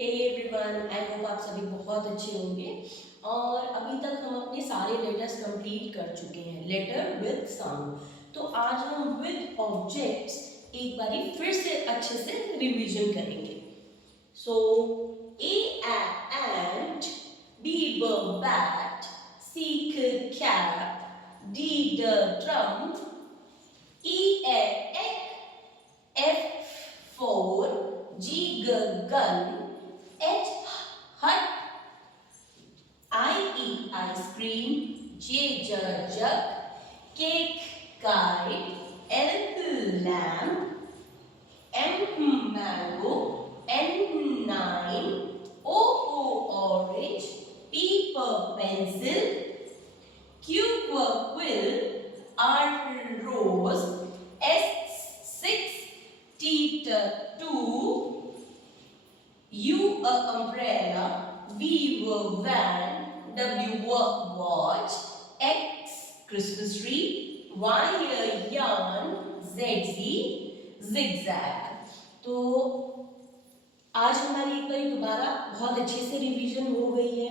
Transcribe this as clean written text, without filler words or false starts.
Hey everyone, I hope आप सभी बहुत अच्छे होंगे। और अभी तक हम अपने सारे लेटर्स कंप्लीट कर चुके हैं, लेटर विद साउंड। तो आज हम विद ऑब्जेक्ट्स एक बारी फिर से अच्छे से रिवीजन करेंगे। सो ए ant, B bat, C cat, D the drum, E egg, F for G gun, H hut, I ice cream, J jug, cake kite, L lamb, M mango, N nine, O orange, P pencil, Q quill, R rose, S 6, T 2, U umbrella, V van, W watch, X Christmas tree, Y yarn, Z zigzag। तो आज हमारी एक बार दोबारा बहुत अच्छे से revision हो गई है।